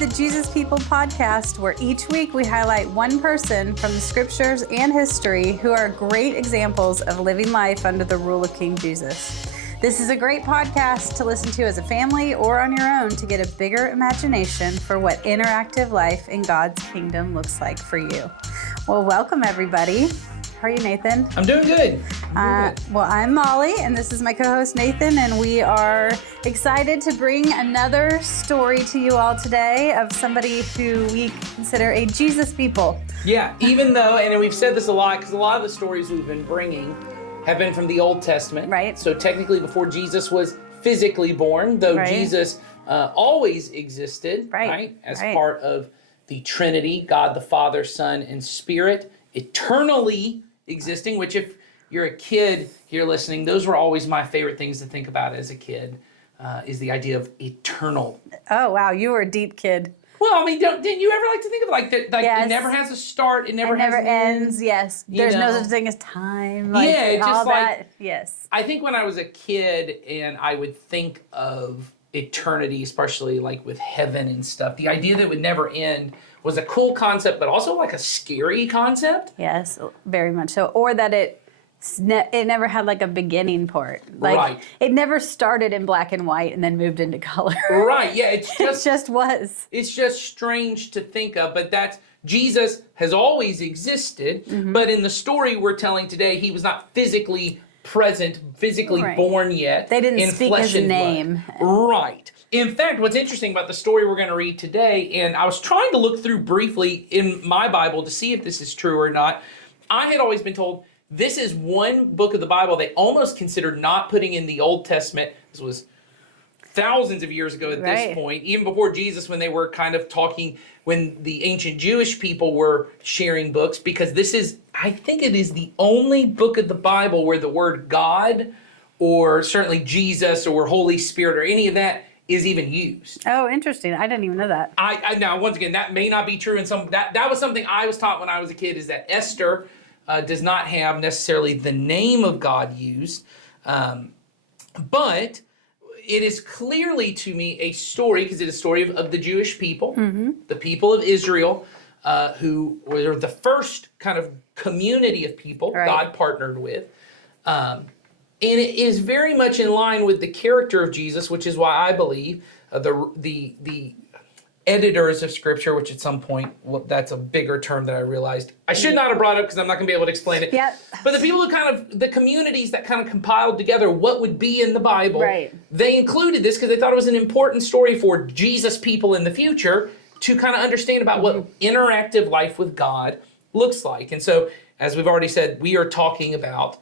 the Jesus People podcast, where each week we highlight one person from the scriptures and history who are great examples of living life under the rule of King Jesus. This is a great podcast to listen to as a family or on your own to get a bigger imagination for what interactive life in God's kingdom looks like for you. Well, welcome everybody. How are you, Nathan? I'm doing good. Well, I'm Molly, and this is my co-host Nathan, and we are excited to bring another story to you all today of somebody who we consider a Jesus people. Yeah, even though, and we've said this a lot, because a lot of the stories we've been bringing have been from the Old Testament. Right. So technically before Jesus was physically born, though Right. Jesus always existed, right? As part of the Trinity, God the Father, Son, and Spirit, eternally existing, which if you're a kid here listening, those were always my favorite things to think about as a kid, is the idea of eternal. Oh, wow, you were a deep kid. Well, I mean, didn't you ever like to think of like that? Like Yes. It never has a start. It never ends. Yes, there's no know? such thing as time. Yeah, it's all just that. like- Yes. I think when I was a kid and I would think of eternity, especially like with heaven and stuff, the idea that it would never end was a cool concept, but also like a scary concept. Yes, very much so. Or that it never had like a beginning part. Like Right. it never started in black and white and then moved into color. Right, yeah, It just was. it's just strange to think of, but that's Jesus has always existed, Mm-hmm. but in the story we're telling today, he was not physically present, physically Right. born yet. They didn't in speak flesh his and blood. name. Right. In fact, what's interesting about the story we're going to read today, and I was trying to look through briefly in my Bible to see if this is true or not. I had always been told this is one book of the Bible they almost considered not putting in the Old Testament. This was thousands of years ago at Right. this point, even before Jesus, when they were kind of talking, when the ancient Jewish people were sharing books, because this is, I think it is the only book of the Bible where the word God or certainly Jesus or Holy Spirit or any of that is even used. Oh, interesting. I didn't even know that. I now once again that may not be true, and that was something I was taught when I was a kid, is that Esther does not have necessarily the name of God used, but it is clearly to me a story, because it is a story of the Jewish people, the people of Israel, who were the first kind of community of people Right. God partnered with. And it is very much in line with the character of Jesus, which is why I believe the editors of Scripture, which at some point, well, that's a bigger term that I realized I should not have brought up because I'm not going to be able to explain it. Yep. But the people who the communities that kind of compiled together what would be in the Bible, Right. they included this because they thought it was an important story for Jesus people in the future to kind of understand about what interactive life with God looks like. And so, as we've already said, we are talking about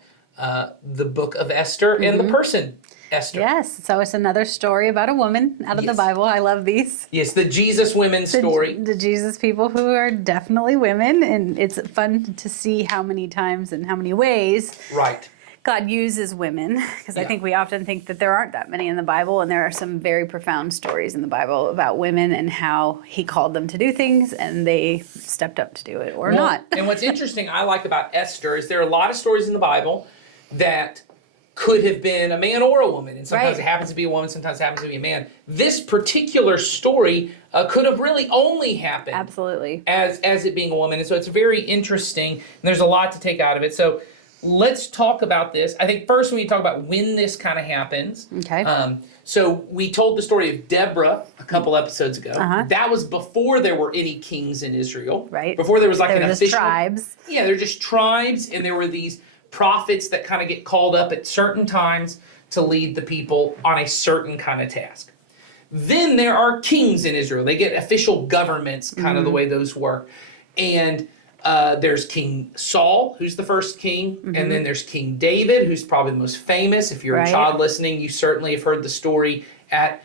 the book of Esther and the person Esther. Yes. So it's another story about a woman out of the Yes. Bible. I love these. Yes, the Jesus women story. The Jesus people who are definitely women. And it's fun to see how many times and how many ways Right. God uses women, because I Yeah. think we often think that there aren't that many in the Bible, and there are some very profound stories in the Bible about women and how he called them to do things and they stepped up to do it or not. And what's interesting I like about Esther is there are a lot of stories in the Bible that could have been a man or a woman, and sometimes Right. it happens to be a woman, sometimes it happens to be a man. This particular story could have really only happened Absolutely. as it being a woman, and so it's very interesting, and there's a lot to take out of it. So let's talk about this. I think first we need to talk about when this kind of happens. Okay. So we told the story of Deborah a couple episodes ago. Uh-huh. That was before there were any kings in Israel. Right. Before there was like They an were just official tribes. Yeah, they're just tribes, and there were these prophets that kind of get called up at certain times to lead the people on a certain kind of task. Then there are kings in Israel. They get official governments, kind of the way those work. And there's King Saul, who's the first king, and then there's King David, who's probably the most famous. If you're Right. a child listening, you certainly have heard the story at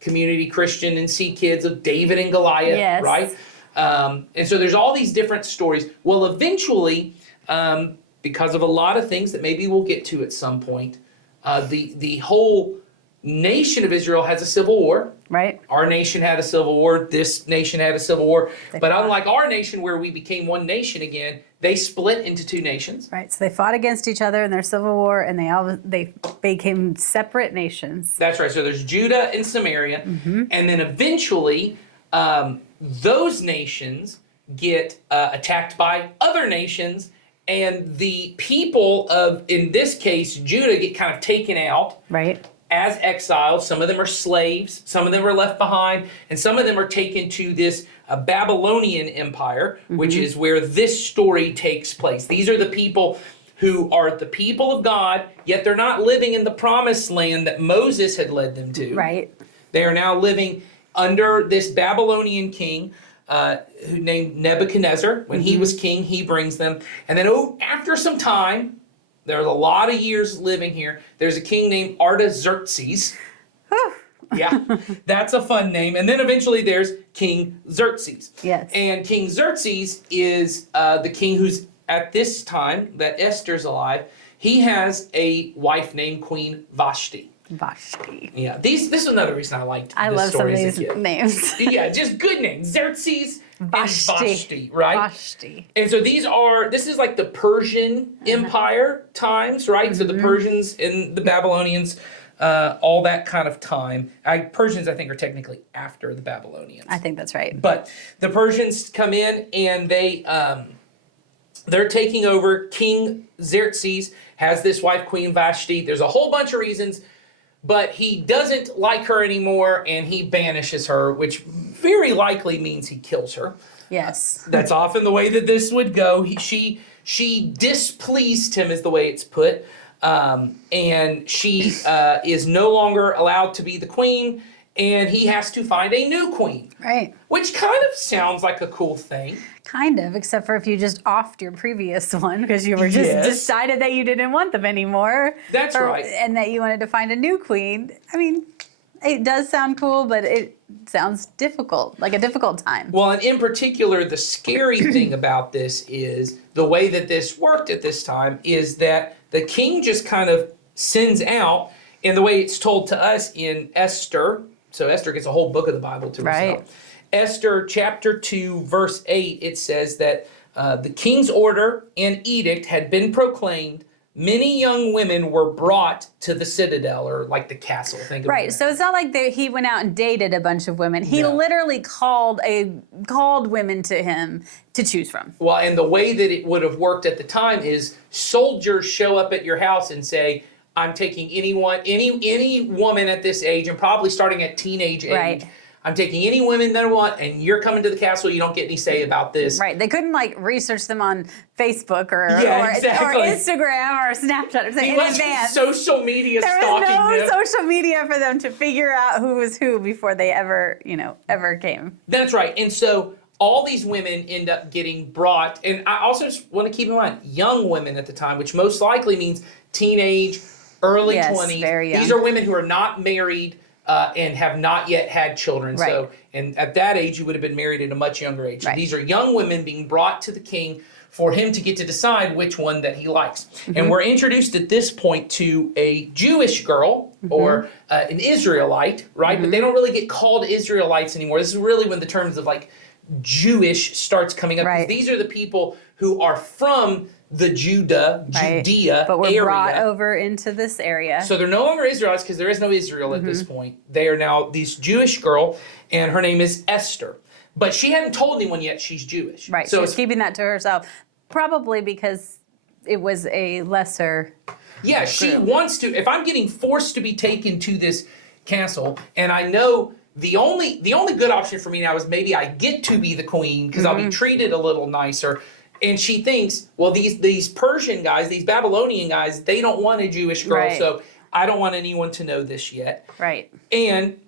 Community Christian and See Kids of David and Goliath, Yes. right? And so there's all these different stories. Well, eventually, because of a lot of things that maybe we'll get to at some point, the whole nation of Israel has a civil war. Right. Our nation had a civil war. This nation had a civil war. They But fought. unlike our nation, where we became one nation again, they split into two nations. Right. So they fought against each other in their civil war, and they became separate nations. That's right. So there's Judah and Samaria. And then eventually, those nations get attacked by other nations, and the people of, in this case, Judah, get kind of taken out. Right. As exiles. Some of them are slaves, some of them are left behind, and some of them are taken to this Babylonian Empire, which is where this story takes place. These are the people who are the people of God, yet they're not living in the promised land that Moses had led them to. Right. They are now living under this Babylonian king who named Nebuchadnezzar. When he was king, he brings them. And then after some time, there's a lot of years living here. There's a king named Artaxerxes. Yeah, that's a fun name. And then eventually there's King Xerxes. Yes. And King Xerxes is the king who's at this time that Esther's alive. He has a wife named Queen Vashti. Vashti. Yeah, this is another reason I liked I this love some story of as a these kid. names. Yeah, just good names. Xerxes Vashti. and Vashti, right? Vashti. And so this is like the Persian Empire times, right? So the Persians and the Babylonians, all that kind of time. Persians, I think, are technically after the Babylonians. I think that's right. But the Persians come in and they're taking over. King Xerxes has this wife, Queen Vashti. There's a whole bunch of reasons, but he doesn't like her anymore and he banishes her, which very likely means he kills her. Yes. That's often the way that this would go. She displeased him, is the way it's put, and she is no longer allowed to be the queen, and he has to find a new queen. Right. Which kind of sounds like a cool thing. Kind of, except for if you just offed your previous one because you were just decided that you didn't want them anymore. That's right. And that you wanted to find a new queen. I mean, it does sound cool, but it sounds difficult, like a difficult time. Well, and in particular, the scary thing about this is the way that this worked at this time is that the king just kind of sends out, and the way it's told to us in Esther, so Esther gets a whole book of the Bible to herself. Right. Esther chapter 2, verse 8, it says that the king's order and edict had been proclaimed. Many young women were brought to the citadel, or like the castle. Think of Right. it. So it's not like he went out and dated a bunch of women. He No. literally called women to him to choose from. Well, and the way that it would have worked at the time is soldiers show up at your house and say, I'm taking any woman at this age, and probably starting at teenage age. Right. I'm taking any women that I want, and you're coming to the castle. You don't get any say about this. Right. They couldn't research them on Facebook or exactly. Instagram or Snapchat or something He in wasn't advance. social media There stalking was them. no social media for them to figure out who was who before they ever came. That's right. And so all these women end up getting brought. And I also just want to keep in mind, young women at the time, which most likely means teenage, early 20s. Very young. These are women who are not married and have not yet had children. Right. So, and at that age, you would have been married at a much younger age. So Right. these are young women being brought to the king for him to get to decide which one that he likes. And we're introduced at this point to a Jewish girl or an Israelite, right? But they don't really get called Israelites anymore. This is really when the terms of Jewish starts coming up. 'Cause Right. these are the people who are from the Judea But we're area. brought over into this area. So they're no longer Israelites because there is no Israel at this point. They are now this Jewish girl, and her name is Esther. But she hadn't told anyone yet she's Jewish. Right. So She's keeping that to herself, probably because it was a lesser. yeah, she wants to. If I'm getting forced to be taken to this castle, and I know the only good option for me now is maybe I get to be the queen because I'll be treated a little nicer. And she thinks, well, these Persian guys, these Babylonian guys, they don't want a Jewish girl, Right. so I don't want anyone to know this yet. Right. And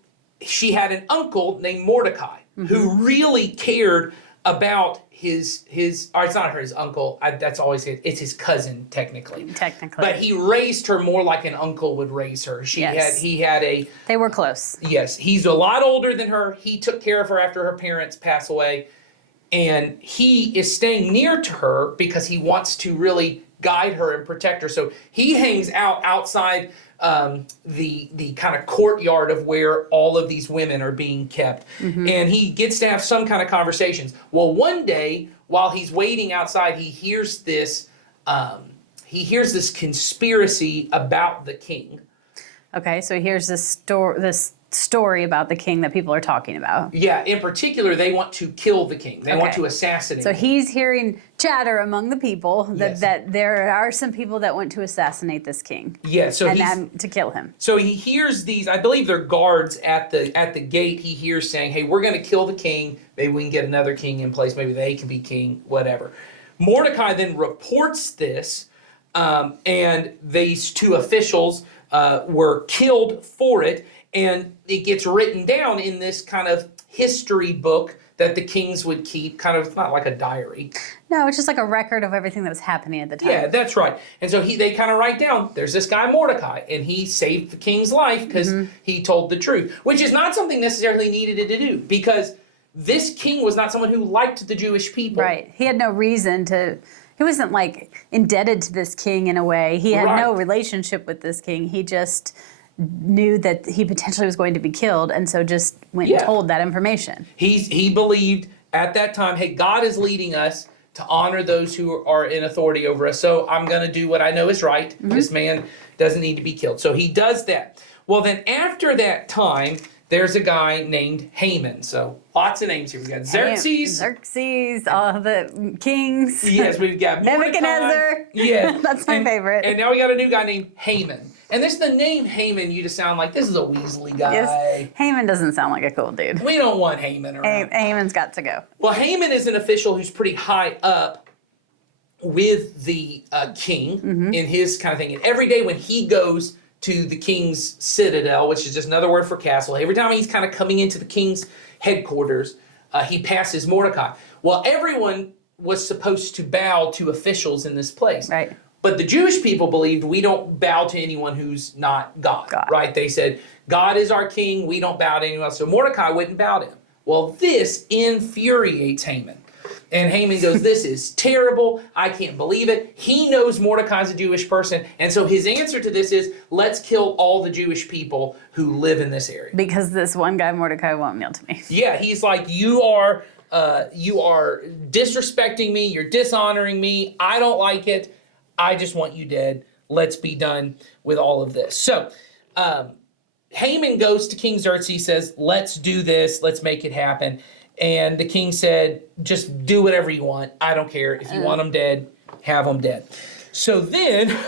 she had an uncle named Mordecai who really cared about his or it's not his uncle. That's always it's his cousin technically. Technically. But he raised her more like an uncle would raise her. He had a They were close. yes. He's a lot older than her. He took care of her after her parents passed away. And he is staying near to her because he wants to really guide her and protect her. So he hangs outside the kind of courtyard of where all of these women are being kept. And he gets to have some kind of conversations. Well, one day while he's waiting outside, he hears this conspiracy about the king. Okay, so here's this story about the king that people are talking about. Yeah, in particular, they want to kill the king. They want to assassinate him. So he's hearing chatter among the people that, Yes. that there are some people that want to assassinate this king. Yeah, so to kill him. So he hears these, I believe they're guards at the gate. He hears saying, hey, we're going to kill the king. Maybe we can get another king in place. Maybe they can be king, whatever. Mordecai then reports this, and these two officials were killed for it. And it gets written down in this kind of history book that the kings would keep, kind of not like a diary. No, it's just like a record of everything that was happening at the time. Yeah, that's right. And so they kind of write down, there's this guy Mordecai, and he saved the king's life because he told the truth, which is not something necessarily needed to do, because this king was not someone who liked the Jewish people. Right. He had no reason to... He wasn't like indebted to this king in a way. He had no relationship with this king. He just knew that he potentially was going to be killed, and so just went and told that information. He believed at that time, hey, God is leading us to honor those who are in authority over us, so I'm going to do what I know is right. This man doesn't need to be killed. So he does that. Well, then after that time, there's a guy named Haman. So lots of names here. We've got Xerxes, all the kings. Yes, we've got Nebuchadnezzar. Yeah. That's my favorite. And now we got a new guy named Haman. And this, the name Haman, you just sound like this is a Weasley guy. Yes. Haman doesn't sound like a cool dude. We don't want Haman around. Haman's got to go. Well, Haman is an official who's pretty high up with the king in his kind of thing. And every day when he goes to the king's citadel, which is just another word for castle, every time he's kind of coming into the king's headquarters, he passes Mordecai. Well, everyone was supposed to bow to officials in this place. Right. But the Jewish people believed we don't bow to anyone who's not God, right? They said, God is our king, we don't bow to anyone else. So Mordecai wouldn't bow to him. Well, this infuriates Haman. And Haman goes, this is terrible, I can't believe it. He knows Mordecai's a Jewish person, and so his answer to this is, let's kill all the Jewish people who live in this area. Because this one guy, Mordecai, won't kneel to me. Yeah, he's like, you are disrespecting me, you're dishonoring me, I don't like it. I just want you dead. Let's be done with all of this. So Haman goes to King Xerxes, says, let's do this. Let's make it happen. And the king said, just do whatever you want. I don't care. If you want them dead, have them dead. So then,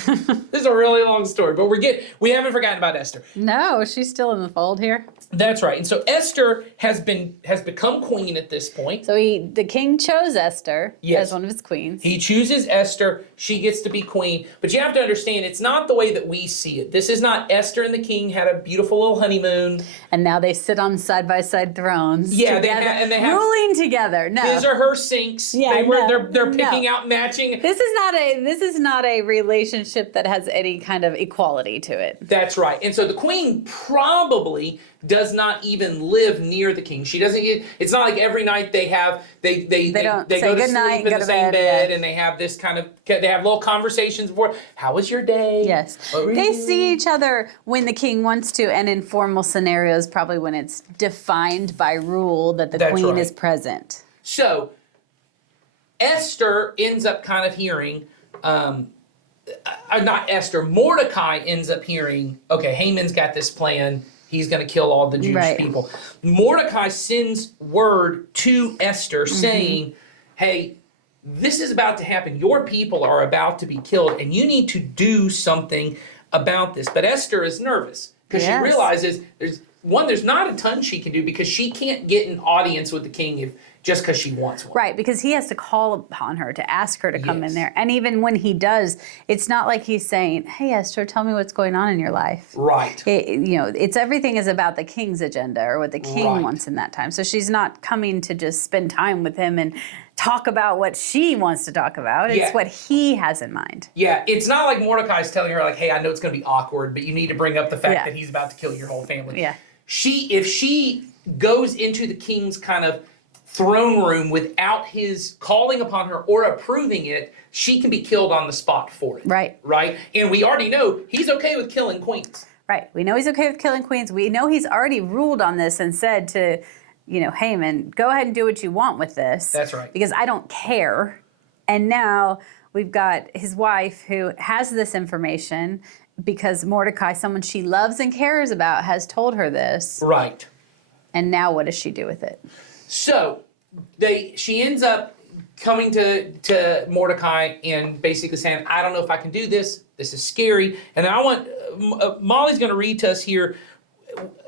this is a really long story, but we haven't forgotten about Esther. No, she's still in the fold here. That's right. And so Esther has become queen at this point. So the king chose Esther as one of his queens. He chooses Esther. She gets to be queen. But you have to understand, it's not the way that we see it. This is not Esther and the king had a beautiful little honeymoon. And now they sit on side-by-side thrones. Yeah, together, they have ruling together. No. His or her sinks. Yeah, they're picking out matching. This is not a relationship that has any kind of equality to it. That's right. And so the queen probably does not even live near the king. She doesn't get, it's not like every night they go to sleep in the same bed and they have this kind of, they have little conversations before, how was your day? Yes. They see each other when the king wants to, and in formal scenarios, probably when it's defined by rule that the queen is present. So Esther ends up kind of hearing, not Esther, Mordecai ends up hearing, okay, Haman's got this plan. He's going to kill all the Jewish people. Mordecai sends word to Esther saying, hey, this is about to happen. Your people are about to be killed, and you need to do something about this. But Esther is nervous because she realizes there's not a ton she can do because she can't get an audience with the king just because she wants one. Right, because he has to call upon her to ask her to come in there. And even when he does, it's not like he's saying, hey, Esther, tell me what's going on in your life. Right. Everything is about the king's agenda or what the king wants in that time. So she's not coming to just spend time with him and talk about what she wants to talk about. It's what he has in mind. Yeah, it's not like Mordecai's telling her, like, hey, I know it's going to be awkward, but you need to bring up the fact that he's about to kill your whole family. Yeah. If she goes into the king's kind of throne room without his calling upon her or approving it, she can be killed on the spot for it. Right. Right? And we already know he's okay with killing queens. Right. We know he's okay with killing queens. We know he's already ruled on this and said to, Haman, go ahead and do what you want with this. That's right. Because I don't care. And now we've got his wife who has this information because Mordecai, someone she loves and cares about, has told her this. Right. And now what does she do with it? So she ends up coming to Mordecai and basically saying, I don't know if I can do this. This is scary. And I want, Molly's going to read to us here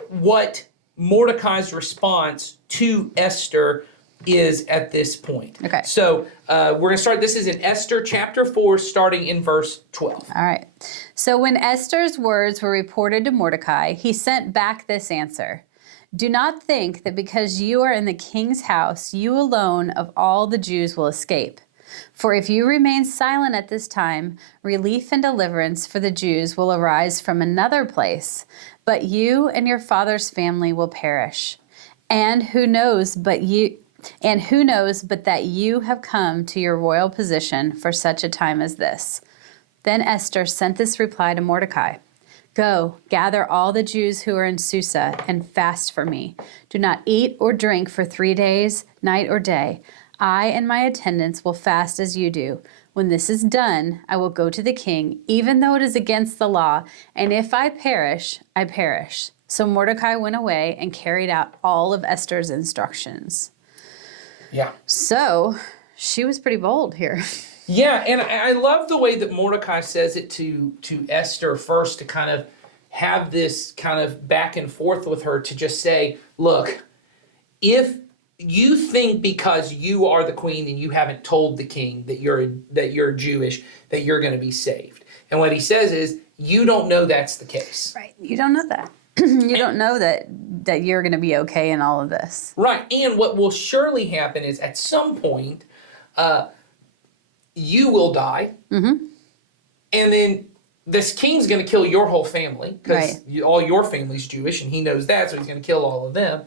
what Mordecai's response to Esther is at this point. Okay. So we're going to start, this is in Esther chapter 4, starting in verse 12. All right. So when Esther's words were reported to Mordecai, he sent back this answer. Do not think that because you are in the king's house, you alone of all the Jews will escape. For if you remain silent at this time, relief and deliverance for the Jews will arise from another place, but you and your father's family will perish. And who knows but that you have come to your royal position for such a time as this. Then Esther sent this reply to Mordecai. Go, gather all the Jews who are in Susa and fast for me. Do not eat or drink for 3 days, night or day. I and my attendants will fast as you do. When this is done, I will go to the king, even though it is against the law, and if I perish, I perish. So Mordecai went away and carried out all of Esther's instructions. Yeah. So she was pretty bold here. Yeah, and I love the way that Mordecai says it to Esther first, to kind of have this kind of back and forth with her, to just say, look, if you think because you are the queen and you haven't told the king that you're Jewish, that you're going to be saved. And what he says is, you don't know that's the case. Right. You don't know that. You don't know that you're going to be okay in all of this. Right. And what will surely happen is at some point, you will die. Mm-hmm. And then this king's going to kill your whole family, because all your family's Jewish and he knows that, so he's going to kill all of them.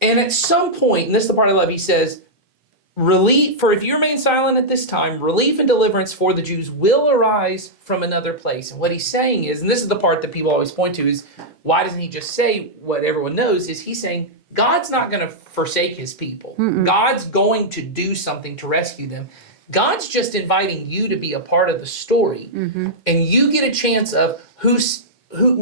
And at some point, and this is the part I love, he says, for if you remain silent at this time, relief and deliverance for the Jews will arise from another place. And what he's saying is, and this is the part that people always point to, is why doesn't he just say what everyone knows, is he's saying God's not going to forsake his people. Mm-mm. God's going to do something to rescue them. God's just inviting you to be a part of the story. Mm-hmm. And you get a chance of who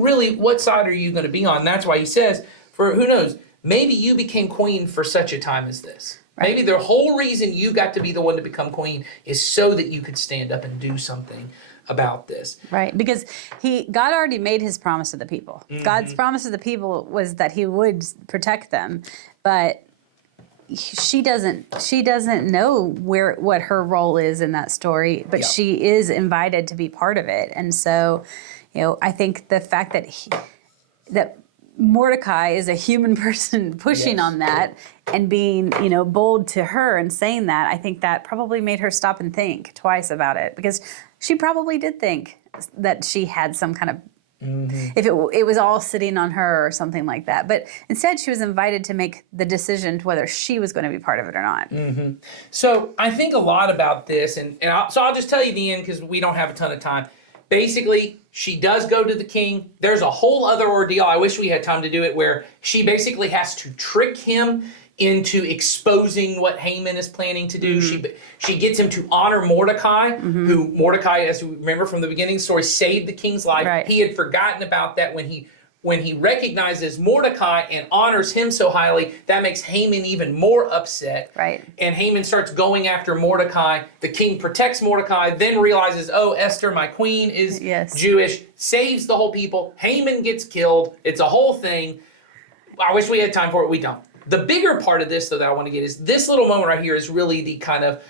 really, what side are you going to be on? And that's why he says, for who knows, maybe you became queen for such a time as this. Right. Maybe the whole reason you got to be the one to become queen is so that you could stand up and do something about this. Right, because God already made his promise to the people. Mm-hmm. God's promise to the people was that he would protect them, but she doesn't know what her role is in that story, but she is invited to be part of it. And so, I think the fact that Mordecai is a human person pushing on that and being, bold to her and saying that, I think that probably made her stop and think twice about it, because she probably did think that she had some kind of, if it was all sitting on her or something like that. But instead, she was invited to make the decision to whether she was going to be part of it or not. Mm-hmm. So I think a lot about this, so I'll just tell you the end because we don't have a ton of time. Basically, she does go to the king. There's a whole other ordeal. I wish we had time to do it, where she basically has to trick him into exposing what Haman is planning to do. Mm-hmm. She gets him to honor Mordecai, who Mordecai, as we remember from the beginning of the story, saved the king's life. Right. He had forgotten about that. When he recognizes Mordecai and honors him so highly, that makes Haman even more upset. Right. And Haman starts going after Mordecai. The king protects Mordecai, then realizes, oh, Esther, my queen, is Jewish, saves the whole people. Haman gets killed. It's a whole thing. I wish we had time for it. We don't. The bigger part of this, though, that I want to get is this little moment right here is really the kind of,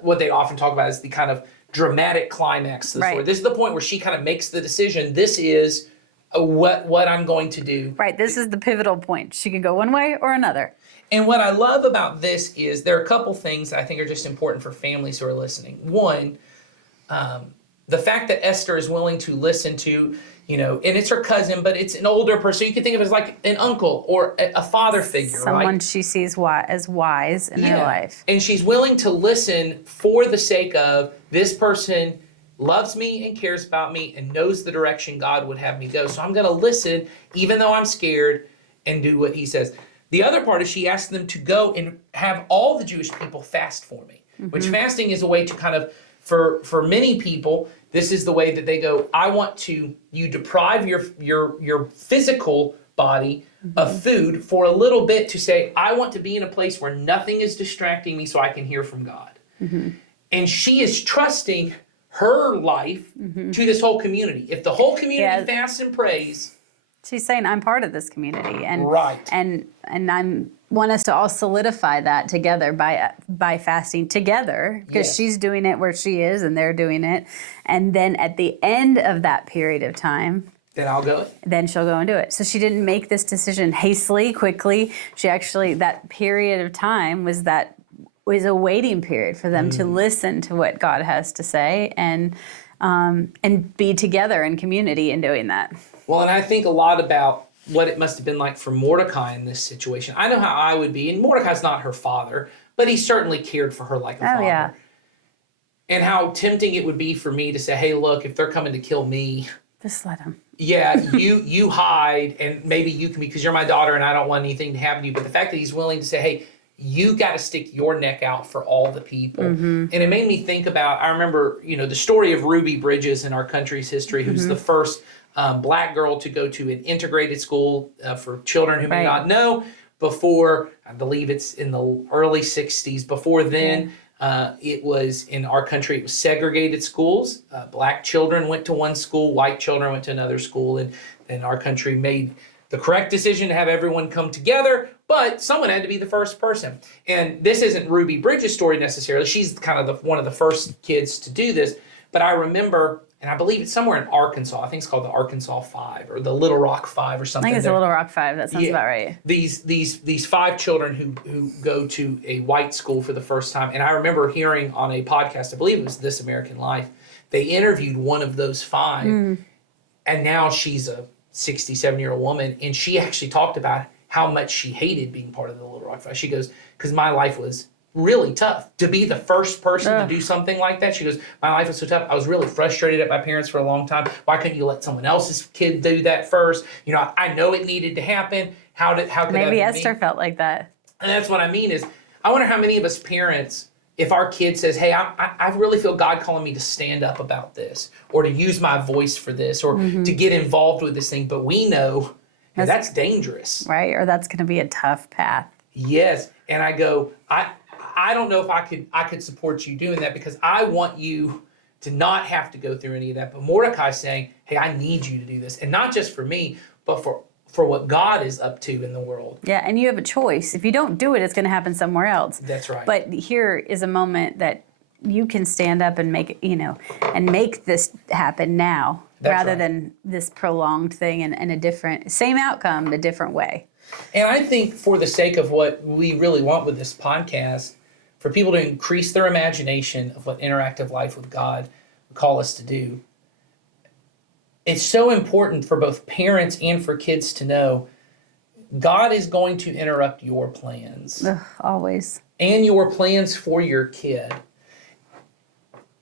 what they often talk about is the kind of dramatic climax to the story. This is the point where she kind of makes the decision. This is what I'm going to do. Right. This is the pivotal point. She can go one way or another. And what I love about this is there are a couple things I think are just important for families who are listening. One, the fact that Esther is willing to listen to, and it's her cousin, but it's an older person. You can think of it as like an uncle or a father figure, someone she sees as wise in her life. And she's willing to listen for the sake of this person loves me and cares about me and knows the direction God would have me go. So I'm going to listen, even though I'm scared, and do what he says. The other part is she asked them to go and have all the Jewish people fast for me, which fasting is a way to kind of For many people, this is the way that they go, I want to, you deprive your physical body of food for a little bit to say, I want to be in a place where nothing is distracting me so I can hear from God. And she is trusting her life to this whole community. If the whole community fasts and prays, she's saying, I'm part of this community. And right. And I want us to all solidify that together by fasting together, because she's doing it where she is and they're doing it. And then at the end of that period of time, then I'll go. Then she'll go and do it. So she didn't make this decision hastily, quickly. She actually, that period of time was a waiting period for them to listen to what God has to say and be together in community in doing that. Well, and I think a lot about what it must have been like for Mordecai in this situation. I know how I would be, and Mordecai's not her father, but he certainly cared for her like a father. Yeah. And how tempting it would be for me to say, hey, look, if they're coming to kill me, just let them. Yeah, you hide, and maybe you can, because you're my daughter and I don't want anything to happen to you. But the fact that he's willing to say, hey, you got to stick your neck out for all the people. And it made me think about, I remember, the story of Ruby Bridges in our country's history, who's the first black girl to go to an integrated school for children who may not know. Before, I believe it's in the early 60s. Before then, it was in our country, it was segregated schools. Black children went to one school, white children went to another school, and then our country made the correct decision to have everyone come together, but someone had to be the first person. And this isn't Ruby Bridges' story necessarily. She's kind of one of the first kids to do this. But I remember, and I believe it's somewhere in Arkansas. I think it's called the Arkansas 5 or the Little Rock 5 or something. I think it's the Little Rock 5. That sounds about right. These 5 children who go to a white school for the first time. And I remember hearing on a podcast, I believe it was This American Life, they interviewed one of those 5. And now she's a 67-year-old woman. And she actually talked about how much she hated being part of the Little Rock 5. She goes, because my life was really tough. To be the first person to do something like that, she goes, my life was so tough. I was really frustrated at my parents for a long time. Why couldn't you let someone else's kid do that first? I know it needed to happen. How could maybe Esther felt like that? And that's what I mean is, I wonder how many of us parents, if our kid says, hey, I really feel God calling me to stand up about this, or to use my voice for this, or to get involved with this thing, but we know that's dangerous. Right, or that's going to be a tough path. Yes, and I go, I don't know if I could support you doing that, because I want you to not have to go through any of that. But Mordecai's saying, hey, I need you to do this. And not just for me, but for what God is up to in the world. Yeah, and you have a choice. If you don't do it, it's going to happen somewhere else. That's right. But here is a moment that you can stand up and make this happen now, rather than this prolonged thing and a different, same outcome, a different way. And I think for the sake of what we really want with this podcast, for people to increase their imagination of what interactive life with God would call us to do, it's so important for both parents and for kids to know God is going to interrupt your plans. Always. And your plans for your kid.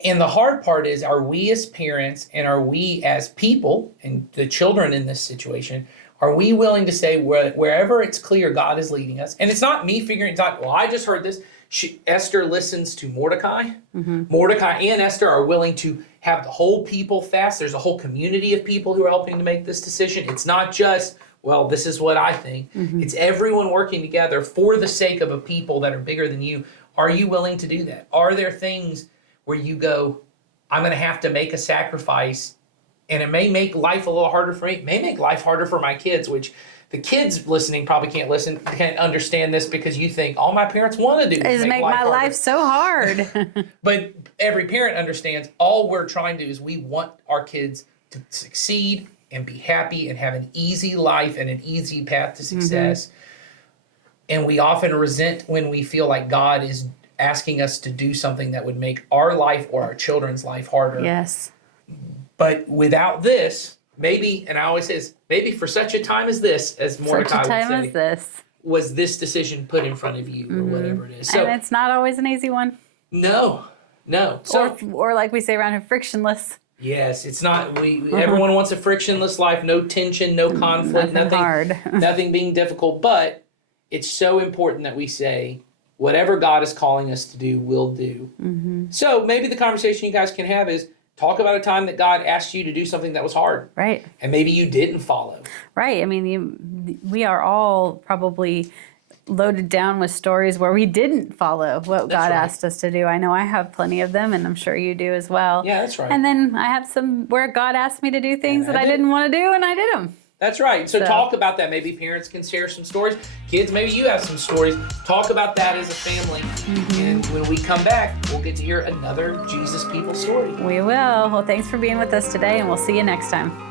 And the hard part is, are we as parents and are we as people and the children in this situation, are we willing to say wherever it's clear God is leading us? And it's not me figuring it out, well, I just heard this. Esther listens to Mordecai. Mordecai and Esther are willing to have the whole people fast. There's a whole community of people who are helping to make this decision. It's not just, well, this is what I think. It's everyone working together for the sake of a people that are bigger than you. Are you willing to do that? Are there things where you go, I'm going to have to make a sacrifice, and it may make life a little harder for me. It may make life harder for my kids, which the kids listening probably can't understand this, because you think all my parents want to do is make my life so hard. But every parent understands all we're trying to do is we want our kids to succeed and be happy and have an easy life and an easy path to success. And we often resent when we feel like God is asking us to do something that would make our life or our children's life harder. Yes. But without this, maybe, and I always say this, maybe for such a time as this, as Mordecai would say, was this decision put in front of you, or whatever it is. So, and it's not always an easy one. No. So, or like we say around here, frictionless. Yes, it's not. Everyone wants a frictionless life, no tension, no conflict, nothing hard, nothing being difficult. But it's so important that we say, whatever God is calling us to do, we'll do. So maybe the conversation you guys can have is talk about a time that God asked you to do something that was hard. Right. And maybe you didn't follow. Right. I mean, we are all probably loaded down with stories where we didn't follow what God asked us to do. I know I have plenty of them, and I'm sure you do as well. Yeah, that's right. And then I have some where God asked me to do things that I didn't want to do, and I did them. That's right. So talk about that. Maybe parents can share some stories. Kids, maybe you have some stories. Talk about that as a family. And when we come back, we'll get to hear another Jesus People story. We will. Well, thanks for being with us today, and we'll see you next time.